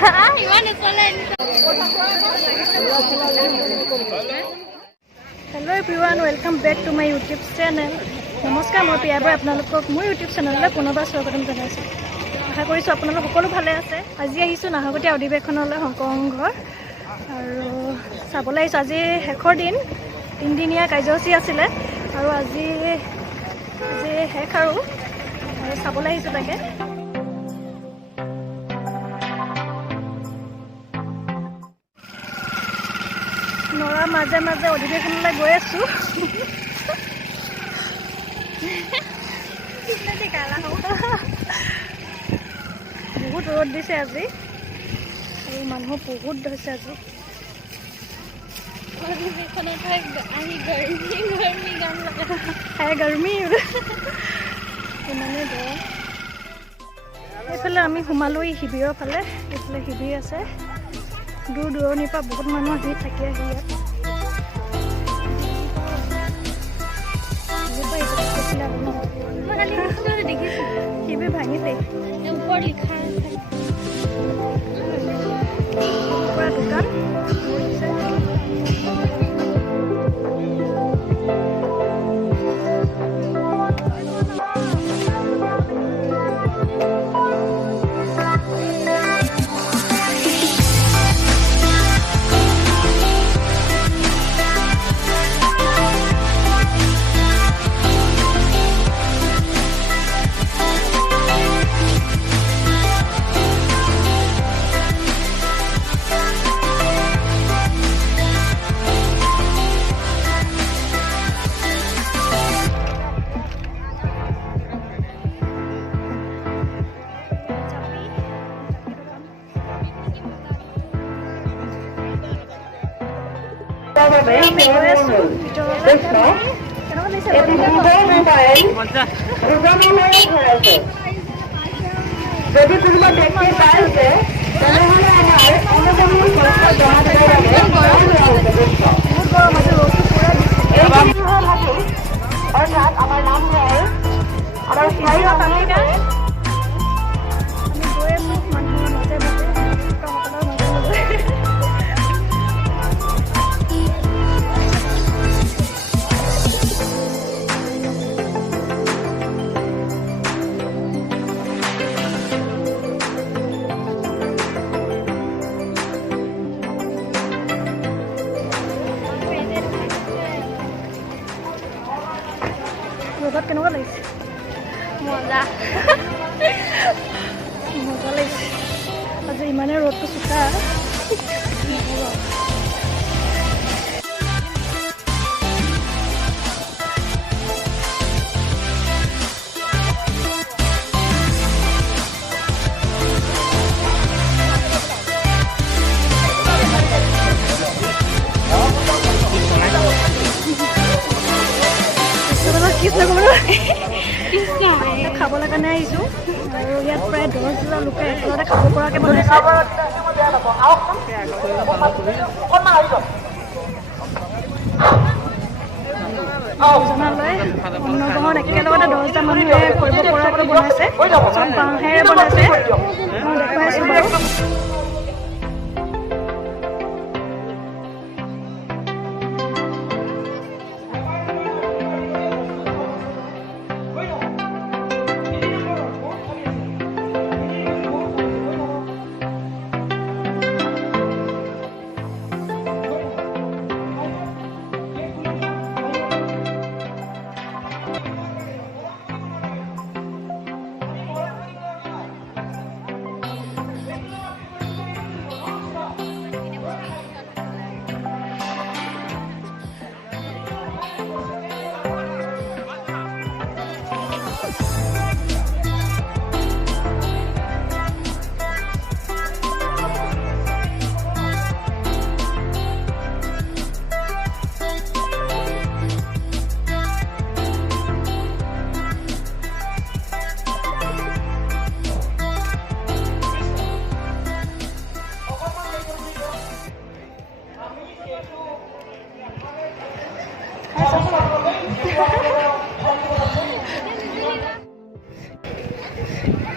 Hello everyone, welcome back to my YouTube channel. নমস্কাৰ, মই প্ৰিয়াবাই আপোনালোকক মোৰ YouTube চেনেললৈ পুনৰবাৰ স্বাগতম জনাইছোঁ। আশা কৰিছোঁ আপোনালোক সকলো ভালে আছে। আজি আহিছোঁ নাহৰকটীয়া অধিৱেশনলৈ শংকৰসংঘৰ আৰু চাবলৈ আহিছোঁ। আজি শেষৰ দিন, 3 দিনীয়া কাৰ্যসূচী আছিলে আৰু আজি শেষ আৰু চাবলৈ আহিছোঁ তাকে। নৰা মাজে মাজে অধিৱেশনলৈ গৈ আছোঁ। বহুত ৰ'দ দিছে আজি আৰু মানুহ বহুত হৈছে আজি। গৰমি ইমানেই গৰম। এইফালে আমি সোমালোঁ শিবিৰৰ ফালে। এইফালে শিবিৰ আছে, দূৰ দূৰণিৰ পৰা বহুত মানুহ আহি থাকি ইয়াত। শিবিৰ ভাঙিছে, পুৰা দোকান যদি কোনোবা ব্যক্তি পাইছে তেনেহলে আমাৰ অনুগামী সংখ্যা জমা দিব লাগে। অৰ্থাৎ আমাৰ নামঘৰ আমাৰ স্থায়ী তালিকা ৰ'দত কেনেকুৱা লাগিছে? মজা লাগিছে। আজি ইমানে ৰ'দটো চোকা। খাবলৈ কাৰণে আহিছোঁ আৰু ইয়াত প্ৰায় 10,000 লোকে একেলগতে খাব পৰাকৈ বনাইছে। ভোজনালয় অন্নগ্ৰহণ একেলগতে 10,000 মানুহে কৰিব পৰাকৈ বনাইছে। চব বাঁহেৰে বনাইছে। মই দেখুৱাই আছোঁ বাৰু।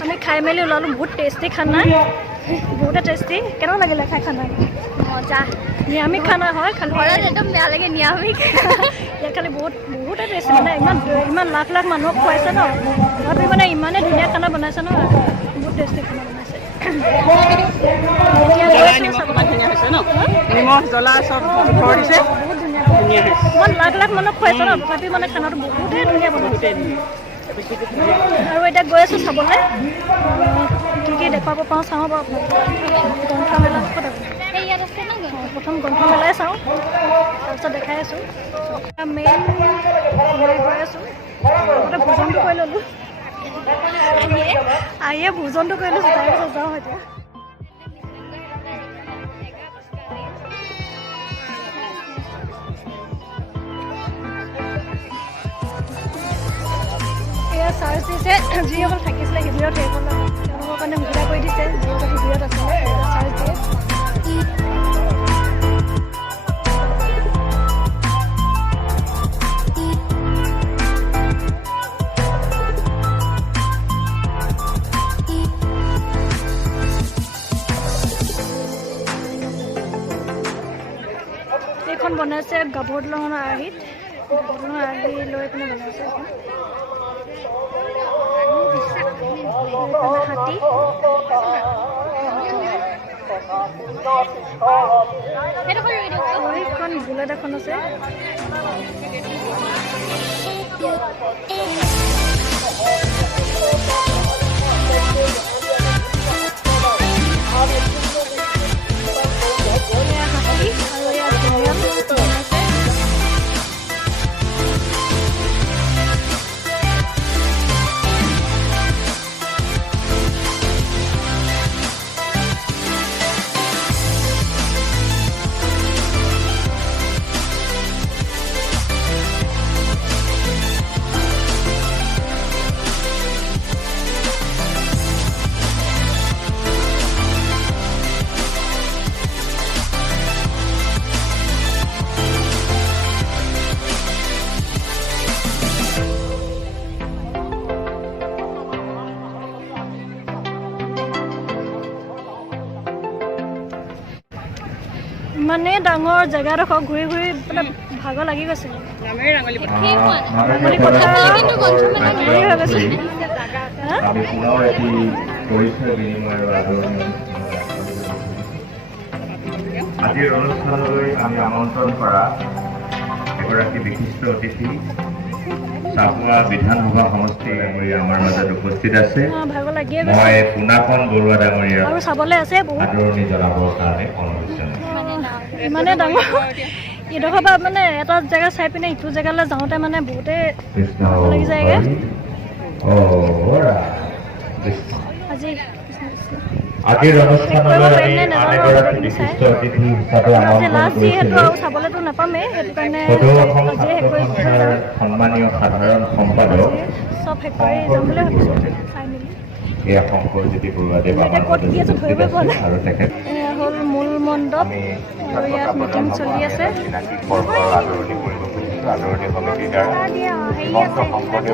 আমি খাই মেলি ওলালোঁ। বহুত টেষ্টি খানা। বহুতে টেষ্টি। কেনেকুৱা লাগিলে খাই খানা? মজা। নিৰামিষ খানা হয় খালি ঘৰত একদম বেয়া লাগে নিৰামিষ। ইয়াত খালি বহুতে টেষ্টি মানে ইমান লাখ লাখ মানুহক খুৱাইছে ন তথাপি মানে ইমানেই ধুনীয়া খানা বনাইছে ন বহুত টেষ্টি খানা বনাইছে। নিমখ জ্বলা চব জোখৰ দিছে বহুত ধুনীয়া ইমান লাখ লাখ মানুহক খুৱাইছে ন তথাপি মানে খানাটো বহুতেই ধুনীয়া বনাইছে। আৰু এতিয়া গৈ আছোঁ চাবলৈ কি দেখুৱাব পাৰোঁ চাওঁ বাৰু। গ্ৰন্থমেলা প্ৰথম গ্ৰন্থমেলাই চাওঁ তাৰপিছত দেখাই আছোঁ মেইন গৈ আছোঁ। আগতে ভোজনটো কৰি ল'লোঁ আহিয়ে ভোজনটো কৰি লৈছোঁ তাৰপিছত যাওঁ এতিয়া। এয়া চাৰ্জ দিছে যিসকল থাকিছিলে শিবিৰত সেইসকল তেওঁলোকৰ কাৰণে সুবিধা কৰি দিছে যিসকল শিবিৰত আছিলে চাৰ্জ দিয়ে। এইখন বনাইছে গাভৰুদলঙৰ আৰ্হিত আৰ্হি লৈ পিনে বনাইছে এখন হাতী। এখন বুলেট এখন আছে। হাতী আৰু ইয়াত বনাইছে। ইমানে ডাঙৰ জেগাডোখৰ ঘূৰি ঘূৰি মানে ভাগৰ লাগি গৈছে। ৰাঙলী পথাৰ হেৰি হৈ গৈছে। আজিৰ অনুষ্ঠানলৈ আমি আমন্ত্ৰণ কৰা এগৰাকী বিশিষ্ট অতিথি চাবুৱা বিধানসভা সমষ্টি ডাঙৰীয়া আমাৰ মাজত উপস্থিত আছে। ভাগৰ লাগিয়ে গৈছে। মই পুনাকন বৰুৱা ডাঙৰীয়া আৰু চাবলৈ আছে বহুত আদৰণি জনাবৰ কাৰণে অনুৰোধ জনাইছোঁ। ইমানে ডাঙৰ ইডোখৰ পৰা মানে এটা জেগা চাই পিনে ইটো জেগালৈ যাওঁতে মানে বহুতে লাগি যায়গৈ। আজিৰ অনুষ্ঠানলৈ আমি আন এগৰাকী বিশিষ্ট অতিথি হিচাপে আমন্ত্ৰণ যিহেতু কৰিছিলোঁ আৰু চাবলৈতো নাপামেই সেইটো কাৰণে সদৌ অসম ছাত্ৰ সন্থাৰ সন্মানীয় সাধাৰণ সম্পাদক চব শেষ কৰি যাম বুলি ভাবিছোঁ চাই মেলি। এয়া শংকৰজ্যোতি বৰুৱাদেৱ আমাৰ মাজত উপস্থিত আছে আৰু তেখেত এয়া হ'ল মূল মণ্ডপ আৰু ইয়াত মিটিং চলি আছে। চিনাকি পৰ্বৰ আদৰণি কৰিব খুজিছোঁ। আদৰণি সমিতিৰ দ্বাৰা শ্ৰীমন্ত শংকৰদেৱ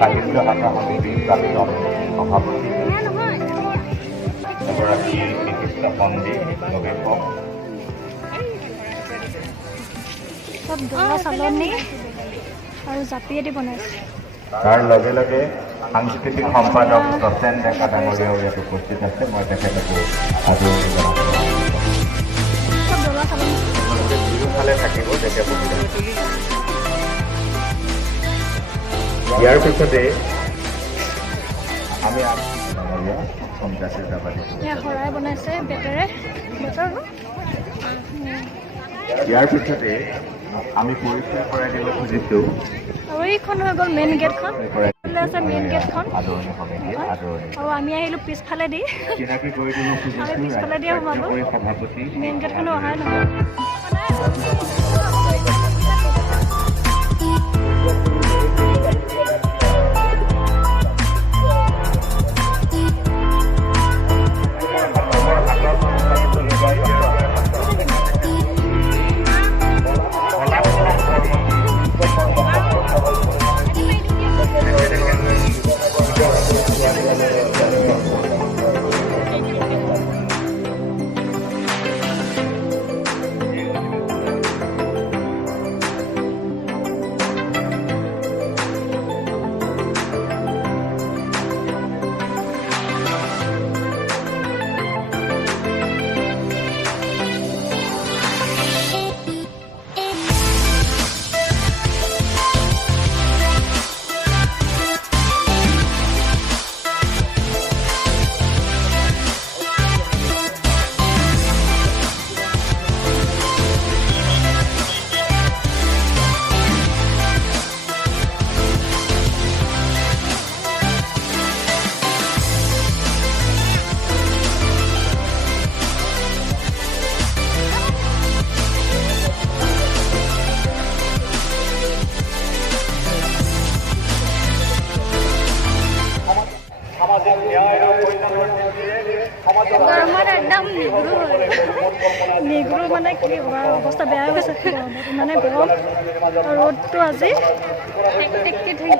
সাহিত্য শাখা সমিতিৰ প্ৰাক্তন সভাপতি এগৰাকী বিশিষ্ট পণ্ডিত গৱেষক চব দৰা চালনী আৰু জাপিয়েদি বনাইছে। তাৰ লগে লগে সাংস্কৃতিক সম্পাদক ৰচেন ডেকা ডাঙৰীয়াও ইয়াত উপস্থিত আছে। মই তেখেতকো আদৰণি জনাইছোঁ। চব দৰা চালনী দুয়োফালে থাকিব তেতিয়া সুবিধা। ইয়াৰ পিছতে আমি ডাঙৰীয়া সন্ত্ৰাসী যাবাদী এয়া শৰাই বনাইছে বেতেৰে বেতৰ ইয়াৰ পিছতে আমি পৰিচয় কৰাই দিব খুজিছোঁ আৰু এইখন হৈ গ'ল মেইন গেটখন আছে মেইন গেটখন আদৰণি সমিতিৰ আদৰণি আৰু আমি আহিলোঁ পিছফালেদি চিনাকি কৰি দিব খুজিছোঁ আমি পিছফালেদিয়ে সোমালোঁ সভাপতি মেইন গেটখনো অহাই নহয়। গৰমত একদম নিগুৰু হ'ল নিগুৰু মানে কি ক'বা অৱস্থা বেয়া হৈ গৈছে গৰমত ইমানে গৰম আৰু ৰ'দটো আজি টেকটেককৈ ধৰিছে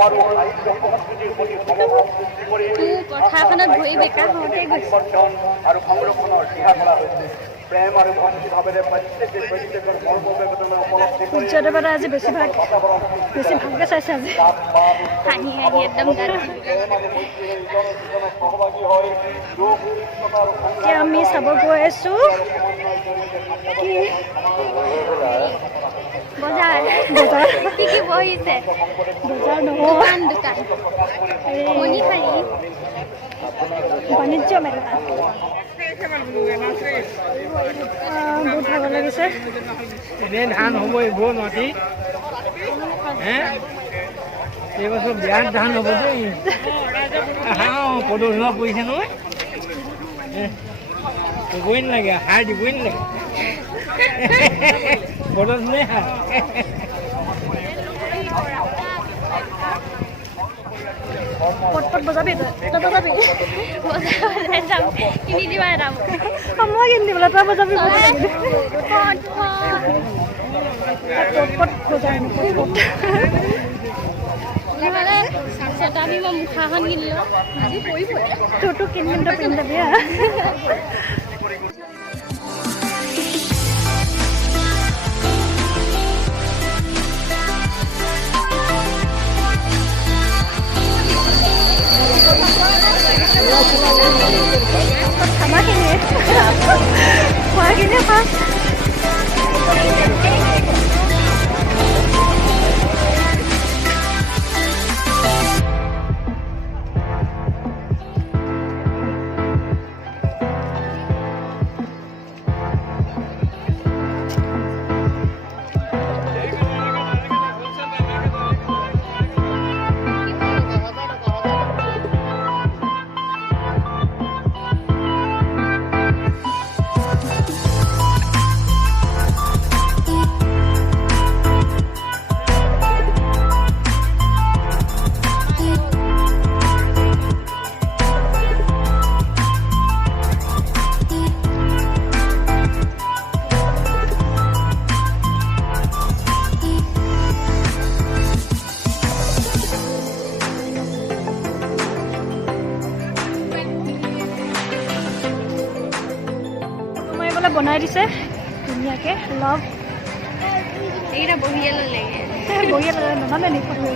পথাৰখনত ভৰি বেকা হওঁতে গৈছে আৰু সংৰক্ষণৰ দিহা কৰা হৈছে প্ৰেম আৰু ভক্তিভাৱেৰে প্ৰত্যেকে প্ৰত্যেকৰ মৰ্মবেদনা উপলব্ধি কৰি সূৰ্যদেৱতা আজি বেছি ভালকৈ চাইছে আজি হাঁহি হাঁহি একদম গাত সহভাগী হয় দুখ দুষ্টতা আৰু এতিয়া আমি চাব গৈ আছোঁ কি বজাৰ বজাৰ কি কি বহিছে বজাৰ নহয় দোকান এই মণিহাৰী বাণিজ্য মেলা বহুত ভাল লাগিছে এনে ধান হ'ব এইবোৰ মাটি এইবছৰ বিৰাট ধান হ'ব দেই প্ৰদূষণ পৰিছে নহয় ক'বই নালাগে সাৰ দিবই নালাগে প্ৰদূষণে সাৰ পট বজাবি তই বজাবি বজাৰ যাম কিনি দিবা যাম মই কিনি দিবলৈ তই বজাবি পট বজাই নহ'লে চেটা বি মই মুখাখন কিনিলোঁ আজি পৰিব তোৰতো কিনি তই পিন্ধি যাবি হা খোৱাখিনিয়ে ফাৰ্ষ্ট বনাই দিছে ধুনীয়াকৈ লভ এইকেইটা বহিয়ে ল'লেগে বহিয়ে নানানে নি ফটো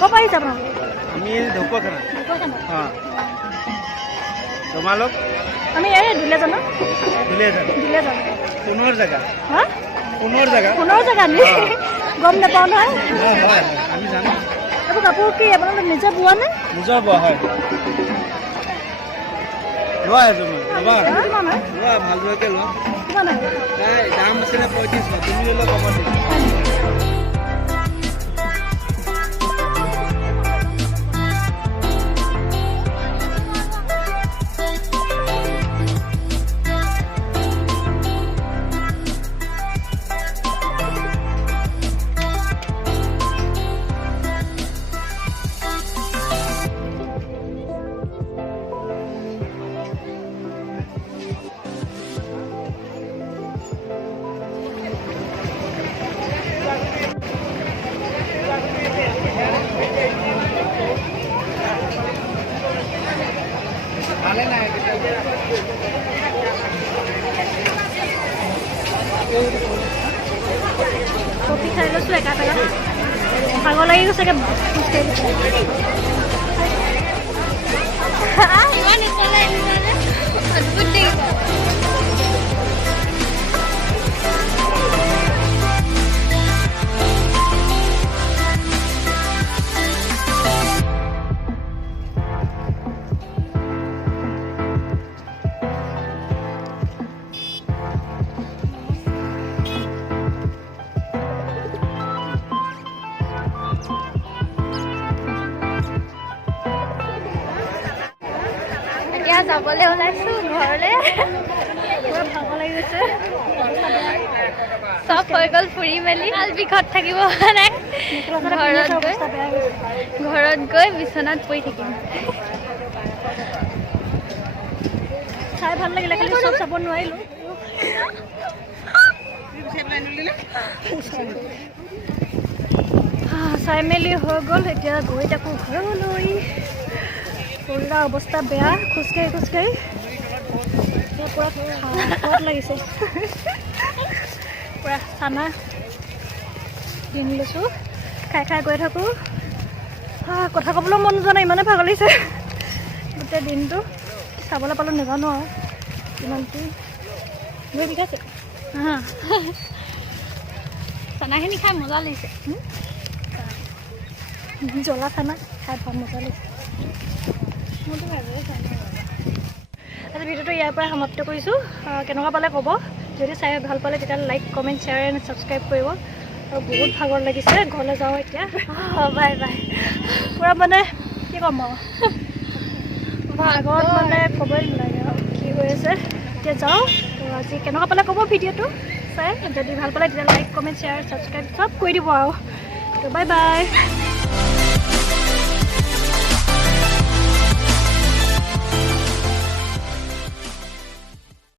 ক'ৰ পৰা আহিছে আপোনালোকে আমি ঢকুৱাখানা ঢকুৱাখানা অঁ তোমালোক আমি এই দুলীয়াজান দুলীয়াজান সোণৰ জেগা হা সোণৰ জেগা সোণৰ জেগা নি গম নাপাওঁ নহয় হয় আমি জানো এইবোৰ কাপোৰ কি আপোনালোকে নিজে বোৱা নে নিজৰ বোৱা হয় লোৱা এজনী লোৱা কিমান হয় লোৱা ভালদৰে লোৱা কিমান হয় তাই দাম আছিলে 35 তুমি ল'লে কমত দিম চাই লৈছোঁ একেবাৰে ভাগৰ লাগি গৈছেগৈ ইমান ইফালে ইফালে অদ্ভুত দেখিব এতিয়া যাবলৈ ওলাইছোঁ ঘৰলৈ পুৰা ভাগৰ লাগি গৈছে চব হৈ গ'ল ফুৰি মেলি কাল বিষত থাকিব মানে ঘৰত গৈ বিচনাত পৰি থাকিম চাই ভাল লাগিলে খালি চব চাব নোৱাৰিলোঁ চাই মেলি হৈ গ'ল এতিয়া গৈ থাকোঁ ঘৰলৈ পুৰা অৱস্থা বেয়া খোজকাঢ়ি পুৰা সোৱাদ লাগিছে পুৰা চানা কিনি লৈছোঁ খাই গৈ থাকোঁ কথা ক'বলৈ মন যোৱা নাই ইমানে ভাগৰ লাগিছে গোটেই দিনটো চাবলৈ পালোঁ নাজানো আৰু কিমান কি গৈ বিষাইছে চানাখিনি খাই মজা লাগিছে জ্বলা চানা খাই ভাল মজা লাগিছে আজি ভিডিঅ'টো ইয়াৰ পৰা সমাপ্ত কৰিছোঁ কেনেকুৱা পালে ক'ব যদি চাই ভাল পালে তেতিয়াহ'লে like comment share and subscribe কৰিব আৰু বহুত ভাগৰ লাগিছে ঘৰলৈ যাওঁ এতিয়া বাই বাই পূৰা মানে কি ক'ম আৰু ভাগৰত মানে ক'বই নালাগে আৰু কি হৈ আছে এতিয়া যাওঁ আজি কেনেকুৱা পালে ক'ব ভিডিঅ'টো চাই যদি ভাল পালে তেতিয়া লাইক কমেণ্ট শ্বেয়াৰ ছাবস্ক্ৰাইব চব কৰি দিব আৰু বাই বাই